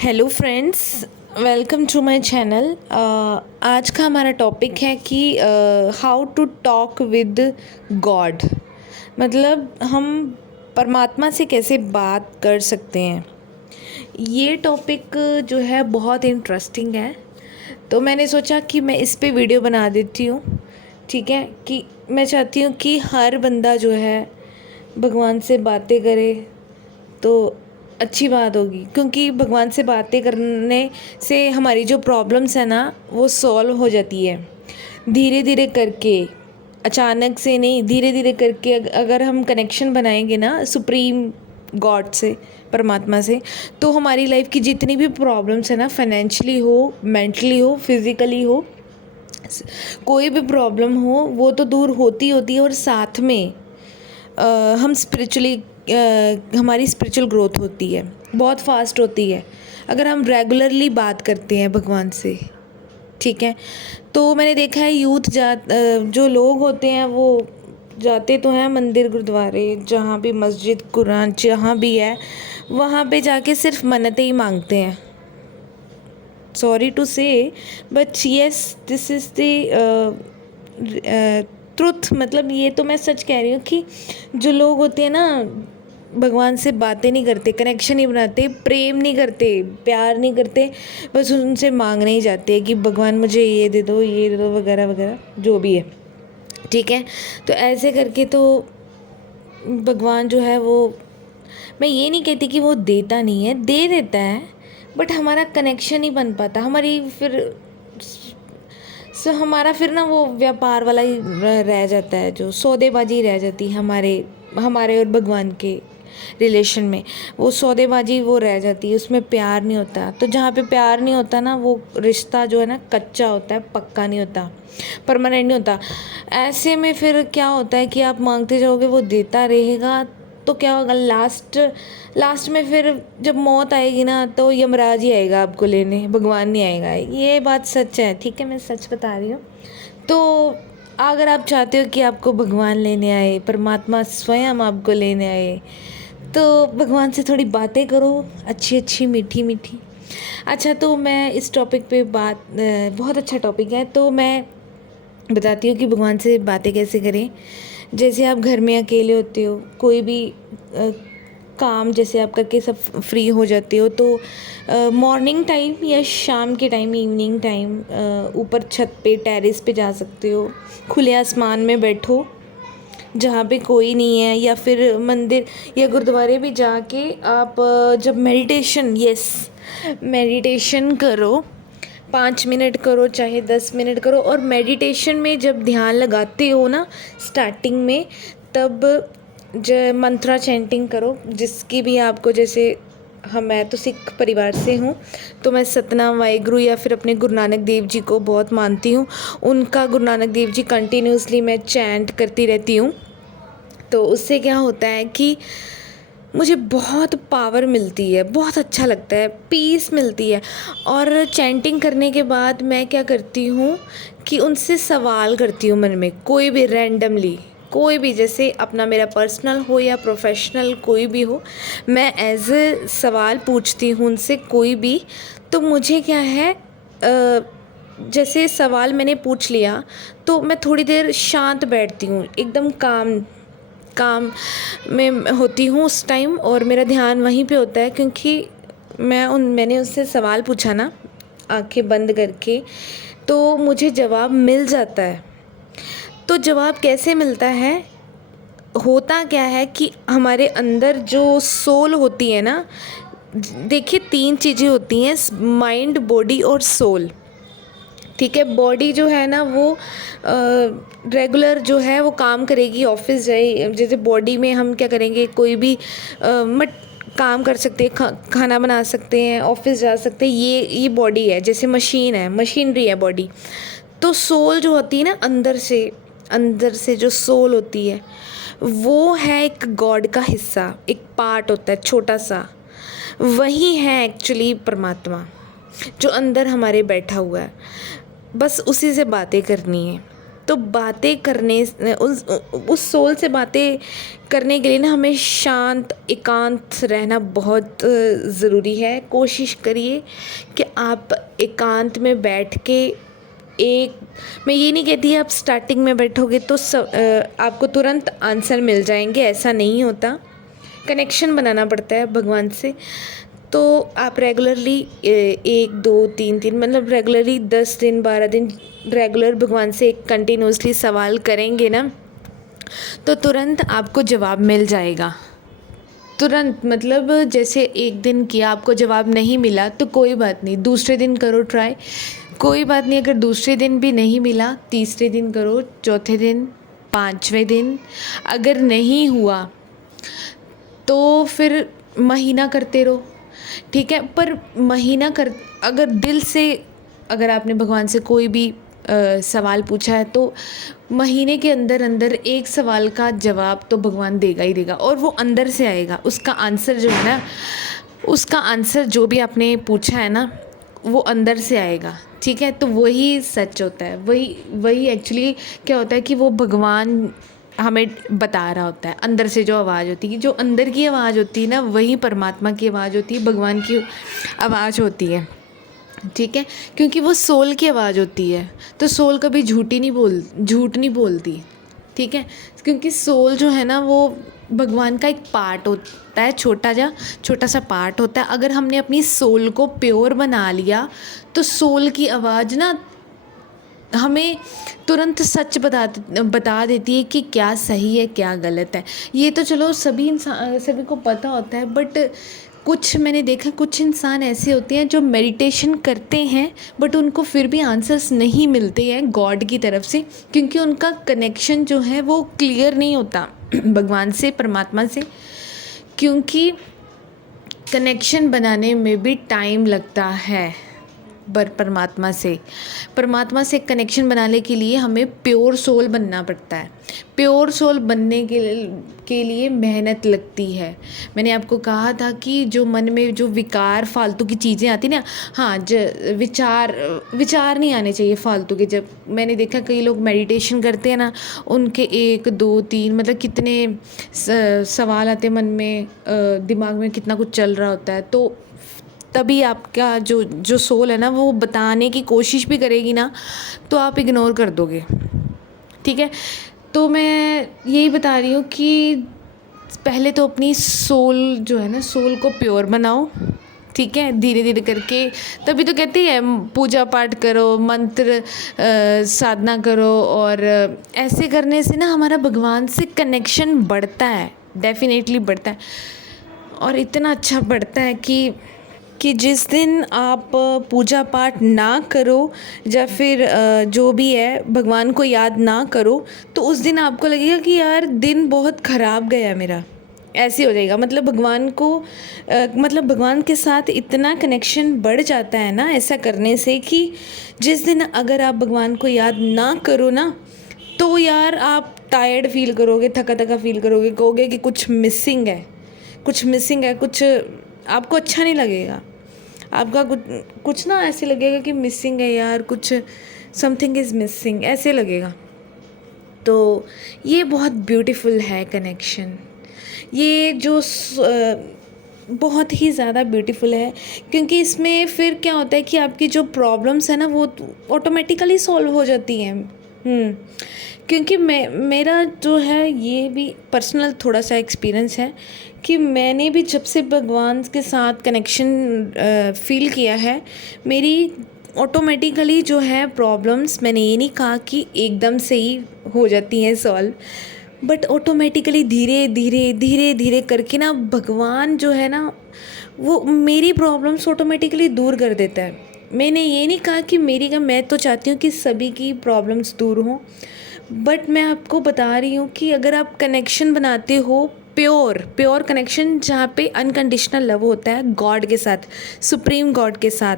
Hello friends, welcome to my channel. आज का हमारा टॉपिक है कि how to talk with God. मतलब हम परमात्मा से कैसे बात कर सकते हैं। ये टॉपिक जो है बहुत इंटरेस्टिंग है, तो मैंने सोचा कि मैं इस पे वीडियो बना देती हूँ। ठीक है, कि मैं चाहती हूँ कि हर बंदा जो है भगवान से बातें करे तो अच्छी बात होगी, क्योंकि भगवान से बातें करने से हमारी जो प्रॉब्लम्स है ना वो सॉल्व हो जाती है। धीरे धीरे करके, अचानक से नहीं, धीरे धीरे करके अगर हम कनेक्शन बनाएंगे ना सुप्रीम गॉड से, परमात्मा से, तो हमारी लाइफ की जितनी भी प्रॉब्लम्स है ना, फाइनेंशियली हो, मेंटली हो, फिज़िकली हो, कोई भी प्रॉब्लम हो वो तो दूर होती होती है। और साथ में हम स्पिरिचुअली, हमारी स्पिरिचुअल ग्रोथ होती है, बहुत फास्ट होती है अगर हम रेगुलरली बात करते हैं भगवान से। ठीक है, तो मैंने देखा है जो लोग होते हैं वो जाते तो हैं मंदिर गुरुद्वारे, जहाँ भी मस्जिद कुरान जहाँ भी है, वहाँ पे जाके सिर्फ मन्नतें ही मांगते हैं। सॉरी टू से, but yes, this is the truth. मतलब ये तो मैं सच कह रही हूँ कि जो लोग होते हैं ना, भगवान से बातें नहीं करते, कनेक्शन नहीं बनाते, प्रेम नहीं करते, प्यार नहीं करते, बस उनसे मांगने ही जाते हैं कि भगवान मुझे ये दे दो वगैरह वगैरह जो भी है। ठीक है, तो ऐसे करके तो भगवान जो है वो, मैं ये नहीं कहती कि वो देता नहीं है, दे देता है, बट हमारा कनेक्शन नहीं बन पाता। हमारा फिर ना वो व्यापार वाला ही रह जाता है, जो सौदेबाजी रह जाती है हमारे और भगवान के रिलेशन में। वो सौदेबाजी वो रह जाती है, उसमें प्यार नहीं होता। तो जहाँ पे प्यार नहीं होता ना, वो रिश्ता जो है ना कच्चा होता है, पक्का नहीं होता, परमानेंट नहीं होता। ऐसे में फिर क्या होता है कि आप मांगते जाओगे, वो देता रहेगा, तो क्या होगा, लास्ट में फिर जब मौत आएगी ना, तो यमराज ही आएगा आपको लेने, भगवान नहीं आएगा। ये बात सच है, ठीक है, मैं सच बता रही हूँ। तो अगर आप चाहते हो कि आपको भगवान लेने आए, परमात्मा स्वयं आपको लेने आए, तो भगवान से थोड़ी बातें करो, अच्छी अच्छी, मीठी मीठी। अच्छा, तो मैं इस टॉपिक पे बहुत अच्छा टॉपिक है, तो मैं बताती हूँ कि भगवान से बातें कैसे करें। जैसे आप घर में अकेले होते हो, कोई भी काम जैसे आप करके सब फ्री हो जाते हो, तो मॉर्निंग टाइम या शाम के टाइम, इवनिंग टाइम, ऊपर छत पे, टेरेस पे जा सकते हो, खुले आसमान में बैठो जहाँ पे कोई नहीं है, या फिर मंदिर या गुरुद्वारे भी जाके आप जब मेडिटेशन करो, 5 मिनट करो चाहे 10 मिनट करो। और मेडिटेशन में जब ध्यान लगाते हो ना स्टार्टिंग में, तब मंत्रा चैंटिंग करो, जिसकी भी आपको, जैसे मैं तो सिख परिवार से हूँ, तो मैं सतनाम वाहेगुरु या फिर अपने गुरु नानक देव जी को बहुत मानती हूँ। उनका गुरु नानक देव जी कंटिन्यूसली मैं चैंट करती रहती हूँ। तो उससे क्या होता है कि मुझे बहुत पावर मिलती है, बहुत अच्छा लगता है, पीस मिलती है। और चैंटिंग करने के बाद मैं क्या करती हूँ कि उनसे सवाल करती हूँ मन में, कोई भी रैंडमली, कोई भी, जैसे अपना मेरा पर्सनल हो या प्रोफेशनल कोई भी हो, मैं एज ए सवाल पूछती हूँ उनसे कोई भी। तो मुझे क्या है, जैसे सवाल मैंने पूछ लिया, तो मैं थोड़ी देर शांत बैठती हूँ, एकदम काम में होती हूँ उस टाइम, और मेरा ध्यान वहीं पे होता है, क्योंकि मैंने उससे सवाल पूछा ना आंखें बंद करके, तो मुझे जवाब मिल जाता है। तो जवाब कैसे मिलता है, होता क्या है कि हमारे अंदर जो सोल होती है ना, देखिए 3 चीज़ें होती हैं, माइंड, बॉडी और सोल। ठीक है, बॉडी जो है ना वो रेगुलर जो है वो काम करेगी, ऑफिस जाए, जैसे बॉडी में हम क्या करेंगे, कोई भी काम कर सकते हैं, खाना बना सकते हैं, ऑफिस जा सकते हैं, ये बॉडी है, जैसे मशीन है, मशीनरी है बॉडी। तो सोल जो होती है ना, अंदर से जो सोल होती है, वो है एक गॉड का हिस्सा, एक पार्ट होता है छोटा सा, वही है एक्चुअली परमात्मा, जो अंदर हमारे बैठा हुआ है। बस उसी से बातें करनी है। तो बातें करने उस सोल से बातें करने के लिए ना हमें शांत एकांत रहना बहुत ज़रूरी है। कोशिश करिए कि आप एकांत में बैठ के एक मैं ये नहीं कहती आप स्टार्टिंग में बैठोगे तो आपको तुरंत आंसर मिल जाएंगे, ऐसा नहीं होता। कनेक्शन बनाना पड़ता है भगवान से। तो आप रेगुलरली 1 2 3 3 मतलब रेगुलरली 10 दिन 12 दिन रेगुलर भगवान से कंटिन्यूसली सवाल करेंगे ना, तो तुरंत आपको जवाब मिल जाएगा। तुरंत मतलब जैसे एक दिन किया आपको जवाब नहीं मिला तो कोई बात नहीं, दूसरे दिन करो ट्राई, कोई बात नहीं। अगर दूसरे दिन भी नहीं मिला, तीसरे दिन करो, चौथे दिन, 5वें दिन। अगर नहीं हुआ तो फिर महीना करते रहो, ठीक है। पर महीना कर अगर दिल से अगर आपने भगवान से कोई भी सवाल पूछा है तो महीने के अंदर अंदर एक सवाल का जवाब तो भगवान देगा ही देगा, और वो अंदर से आएगा। उसका आंसर जो है ना, उसका आंसर जो भी आपने पूछा है ना, वो अंदर से आएगा, ठीक है। तो वही सच होता है, वही एक्चुअली क्या होता है कि वो भगवान हमें बता रहा होता है। अंदर से जो आवाज़ होती है, जो अंदर की आवाज़ होती है ना, वही परमात्मा की आवाज़ होती है, भगवान की आवाज़ होती है, ठीक है। क्योंकि वो सोल की आवाज़ होती है, तो सोल कभी झूठ नहीं बोलती, ठीक है। क्योंकि सोल जो है ना वो भगवान का एक पार्ट होता है, छोटा सा पार्ट होता है। अगर हमने अपनी सोल को प्योर बना लिया तो सोल की आवाज़ ना हमें तुरंत सच बता देती है कि क्या सही है क्या गलत है। ये तो चलो सभी को पता होता है, बट कुछ मैंने देखा कुछ इंसान ऐसे होते हैं जो मेडिटेशन करते हैं बट उनको फिर भी आंसर्स नहीं मिलते हैं गॉड की तरफ से, क्योंकि उनका कनेक्शन जो है वो क्लियर नहीं होता भगवान से, परमात्मा से। क्योंकि कनेक्शन बनाने में भी टाइम लगता है। परमात्मा से कनेक्शन बनाने के लिए हमें प्योर सोल बनना पड़ता है। प्योर सोल बनने के लिए मेहनत लगती है। मैंने आपको कहा था कि जो मन में जो विकार फालतू की चीज़ें आती ना, हाँ, विचार नहीं आने चाहिए फालतू के। जब मैंने देखा कई लोग मेडिटेशन करते हैं ना, उनके 1 2 3 मतलब कितने सवाल आते मन में, दिमाग में कितना कुछ चल रहा होता है। तो तभी आपका जो सोल है ना वो बताने की कोशिश भी करेगी ना, तो आप इग्नोर कर दोगे, ठीक है। तो मैं यही बता रही हूँ कि पहले तो अपनी सोल जो है ना, सोल को प्योर बनाओ, ठीक है, धीरे धीरे करके। तभी तो कहती है पूजा पाठ करो, मंत्र साधना करो, और ऐसे करने से ना हमारा भगवान से कनेक्शन बढ़ता है, डेफिनेटली बढ़ता है। और इतना अच्छा बढ़ता है कि जिस दिन आप पूजा पाठ ना करो या फिर जो भी है भगवान को याद ना करो, तो उस दिन आपको लगेगा कि यार दिन बहुत ख़राब गया मेरा, ऐसे हो जाएगा। मतलब भगवान के साथ इतना कनेक्शन बढ़ जाता है ना ऐसा करने से, कि जिस दिन अगर आप भगवान को याद ना करो ना, तो यार आप टायर्ड फील करोगे, थका फील करोगे, कहोगे कि कुछ मिसिंग है, कुछ आपको अच्छा नहीं लगेगा। आपका कुछ ना ऐसे लगेगा कि मिसिंग है यार, कुछ समथिंग इज़ मिसिंग, ऐसे लगेगा। तो ये बहुत ब्यूटीफुल है कनेक्शन, ये जो बहुत ही ज़्यादा ब्यूटीफुल है। क्योंकि इसमें फिर क्या होता है कि आपकी जो प्रॉब्लम्स है ना वो ऑटोमेटिकली सॉल्व हो जाती हैं। क्योंकि मेरा जो है ये भी पर्सनल थोड़ा सा एक्सपीरियंस है कि मैंने भी जब से भगवान के साथ कनेक्शन फील किया है, मेरी ऑटोमेटिकली जो है प्रॉब्लम्स, मैंने ये नहीं कहा कि एकदम से ही हो जाती हैं सॉल्व, बट ऑटोमेटिकली धीरे धीरे करके ना भगवान जो है ना वो मेरी प्रॉब्लम्स ऑटोमेटिकली दूर कर देता है। मैंने ये नहीं कहा कि मैं तो चाहती हूँ कि सभी की प्रॉब्लम्स दूर हों, बट मैं आपको बता रही हूँ कि अगर आप कनेक्शन बनाते हो प्योर कनेक्शन, जहाँ पे अनकंडीशनल लव होता है गॉड के साथ, सुप्रीम गॉड के साथ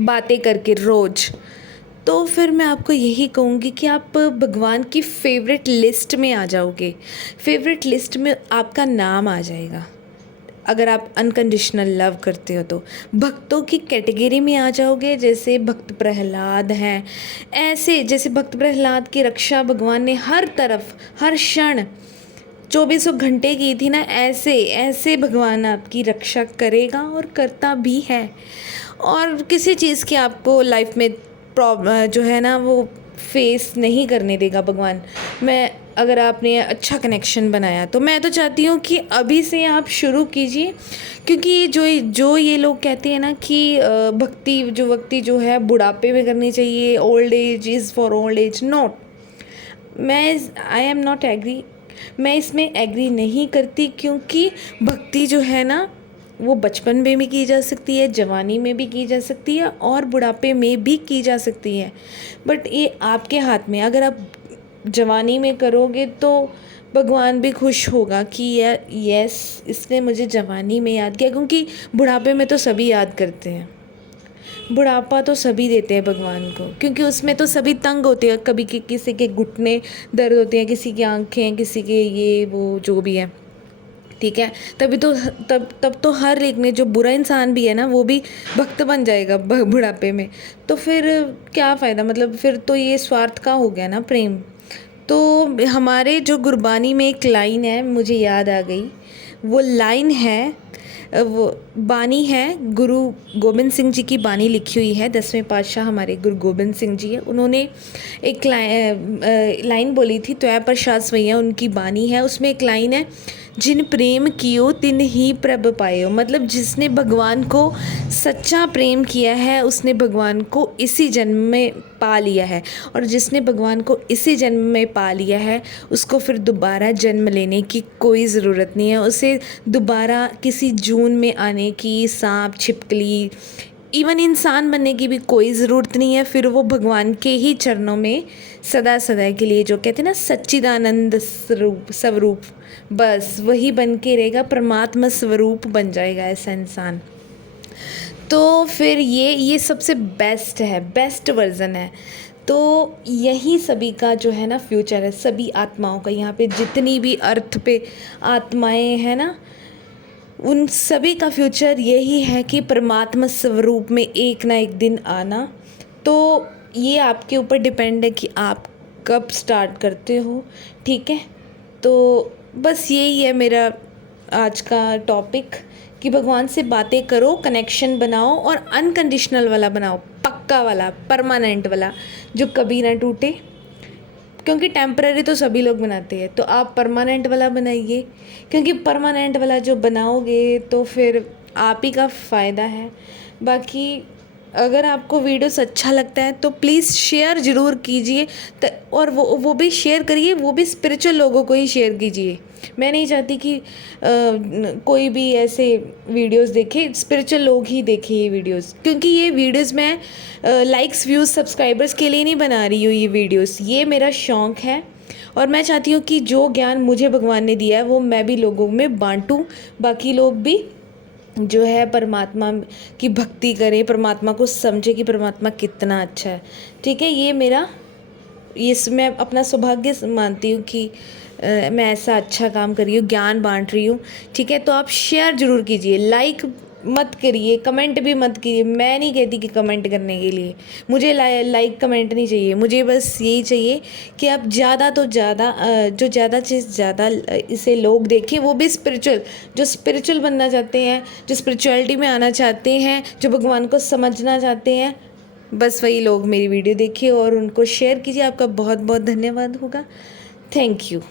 बातें करके रोज़, तो फिर मैं आपको यही कहूँगी कि आप भगवान की फेवरेट लिस्ट में आ जाओगे, फेवरेट लिस्ट में आपका नाम आ जाएगा। अगर आप अनकंडीशनल लव करते हो तो भक्तों की कैटेगरी में आ जाओगे। जैसे भक्त प्रहलाद हैं, ऐसे जैसे भक्त प्रहलाद की रक्षा भगवान ने हर तरफ हर क्षण 2400 घंटे की थी ना, ऐसे ऐसे भगवान आपकी रक्षा करेगा और करता भी है। और किसी चीज़ की आपको लाइफ में प्रॉब्लम जो है ना वो फेस नहीं करने देगा भगवान। मैं अगर आपने अच्छा कनेक्शन बनाया तो मैं तो चाहती हूँ कि अभी से आप शुरू कीजिए, क्योंकि जो ये लोग कहते हैं ना कि भक्ति जो है बुढ़ापे में करनी चाहिए, old age is for old age, not, I am not agree. मैं इसमें एग्री नहीं करती, क्योंकि भक्ति जो है ना वो बचपन में भी की जा सकती है, जवानी में भी की जा सकती है और बुढ़ापे में भी की जा सकती है। बट ये आपके हाथ में, अगर आप जवानी में करोगे तो भगवान भी खुश होगा कि यार यस इसने मुझे जवानी में याद किया, क्योंकि बुढ़ापे में तो सभी याद करते हैं, बुढ़ापा तो सभी देते हैं भगवान को, क्योंकि उसमें तो सभी तंग होते हैं। कभी किसी के घुटने दर्द होते हैं, किसी की आंखें, किसी के ये वो जो भी है, ठीक है। तभी तो तब तो हर एक में जो बुरा इंसान भी है ना वो भी भक्त बन जाएगा बुढ़ापे में। तो फिर क्या फ़ायदा, मतलब फिर तो ये स्वार्थ का हो गया ना प्रेम। तो हमारे जो गुरबानी में एक लाइन है, मुझे याद आ गई, वो लाइन है, वो बानी है, गुरु गोबिंद सिंह जी की बानी लिखी हुई है। 10वें पातशाह हमारे गुरु गोबिंद सिंह जी है, उन्होंने एक लाइन बोली थी, त्वया प्रसाद स्वैया उनकी बानी है। उसमें एक लाइन है, जिन प्रेम कियो तिन ही प्रभ पायो। मतलब जिसने भगवान को सच्चा प्रेम किया है उसने भगवान को इसी जन्म में पा लिया है, और जिसने भगवान को इसी जन्म में पा लिया है उसको फिर दोबारा जन्म लेने की कोई ज़रूरत नहीं है। उसे दोबारा किसी जून में आने की, सांप छिपकली, इवन इंसान बनने की भी कोई ज़रूरत नहीं है। फिर वो भगवान के ही चरणों में सदा सदा के लिए, जो कहते हैं ना सच्चिदानंद स्वरूप, बस वही बन के रहेगा, परमात्मा स्वरूप बन जाएगा ऐसा इंसान। तो फिर ये सबसे बेस्ट है, बेस्ट वर्ज़न है। तो यही सभी का जो है ना फ्यूचर है, सभी आत्माओं का, यहाँ पे जितनी भी अर्थ पे आत्माएं हैं ना, उन सभी का फ्यूचर यही है कि परमात्मा स्वरूप में एक ना एक दिन आना। तो ये आपके ऊपर डिपेंड है कि आप कब स्टार्ट करते हो, ठीक है। तो बस यही है मेरा आज का टॉपिक, कि भगवान से बातें करो, कनेक्शन बनाओ और अनकंडीशनल वाला बनाओ, पक्का वाला, परमानेंट वाला, जो कभी ना टूटे। क्योंकि टेम्पररी तो सभी लोग बनाते हैं, तो आप परमानेंट वाला बनाइए, क्योंकि परमानेंट वाला जो बनाओगे तो फिर आप ही का फ़ायदा है। बाकी अगर आपको वीडियोस अच्छा लगता है तो प्लीज़ शेयर ज़रूर कीजिए, और वो भी शेयर करिए, वो भी स्पिरिचुअल लोगों को ही शेयर कीजिए। मैं नहीं चाहती कि कोई भी ऐसे वीडियोस देखे, स्पिरिचुअल लोग ही देखें ये वीडियोस, क्योंकि ये वीडियोस मैं लाइक्स व्यूज़ सब्सक्राइबर्स के लिए नहीं बना रही हूँ। ये वीडियोस, ये मेरा शौक़ है, और मैं चाहती हूँ कि जो ज्ञान मुझे भगवान ने दिया है वो मैं भी लोगों में बांटूँ, बाकी लोग भी जो है परमात्मा की भक्ति करें, परमात्मा को समझे कि परमात्मा कितना अच्छा है, ठीक है। ये मैं अपना सौभाग्य मानती हूँ कि मैं ऐसा अच्छा काम कर रही हूँ, ज्ञान बांट रही हूँ, ठीक है। तो आप शेयर ज़रूर कीजिए, लाइक मत करिए, कमेंट भी मत कीजिए। मैं नहीं कहती कि कमेंट करने के लिए मुझे लाइक कमेंट नहीं चाहिए, मुझे बस यही चाहिए कि आप ज़्यादा तो ज़्यादा जो ज़्यादा से ज़्यादा इसे लोग देखें, वो भी जो स्पिरिचुअल बनना चाहते हैं, जो स्पिरिचुअलिटी में आना चाहते हैं, जो भगवान को समझना चाहते हैं, बस वही लोग मेरी वीडियो देखिए और उनको शेयर कीजिए। आपका बहुत बहुत धन्यवाद होगा। Thank you.